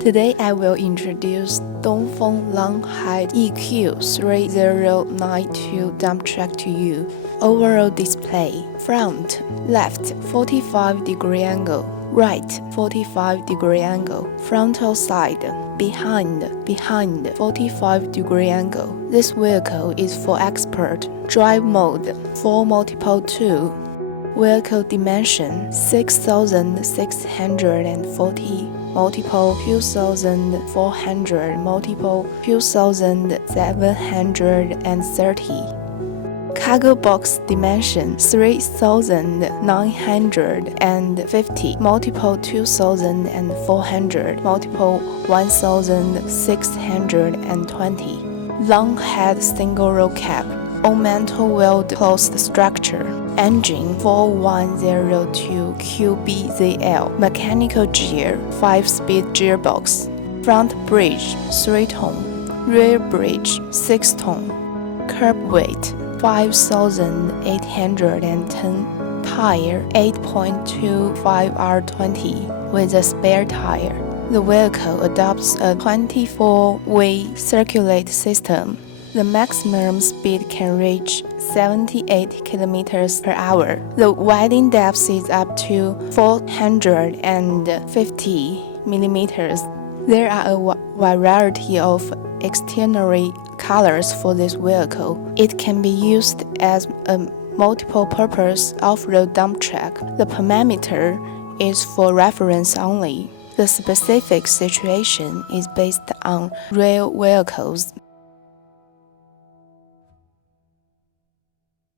Today I will introduce Dongfeng EQ3092 dump truck to you. Overall display: front, left 45-degree angle, right 45-degree angle, frontal side, behind 45-degree angle. This vehicle is for expert. Drive mode 4x2. Vehicle dimension 6,640 multiple 2,400 multiple 2,730. Cargo box dimension 3,950 multiple 2,400 multiple 1,620. Long head single row cab. On mantle weld closed structure. Engine 4102 QBZL. Mechanical gear 5-speed gearbox. Front bridge 3-ton. Rear bridge 6-ton. Curb weight 5,810. Tire 8.25R20 with a spare tire. The vehicle adopts a 24-way circulate system. The maximum speed can reach 78 km per hour. The widening depth is up to 450 millimeters. There are a variety of external colors for this vehicle. It can be used as a multiple-purpose off-road dump truck. The parameter is for reference only. The specific situation is based on real vehicles.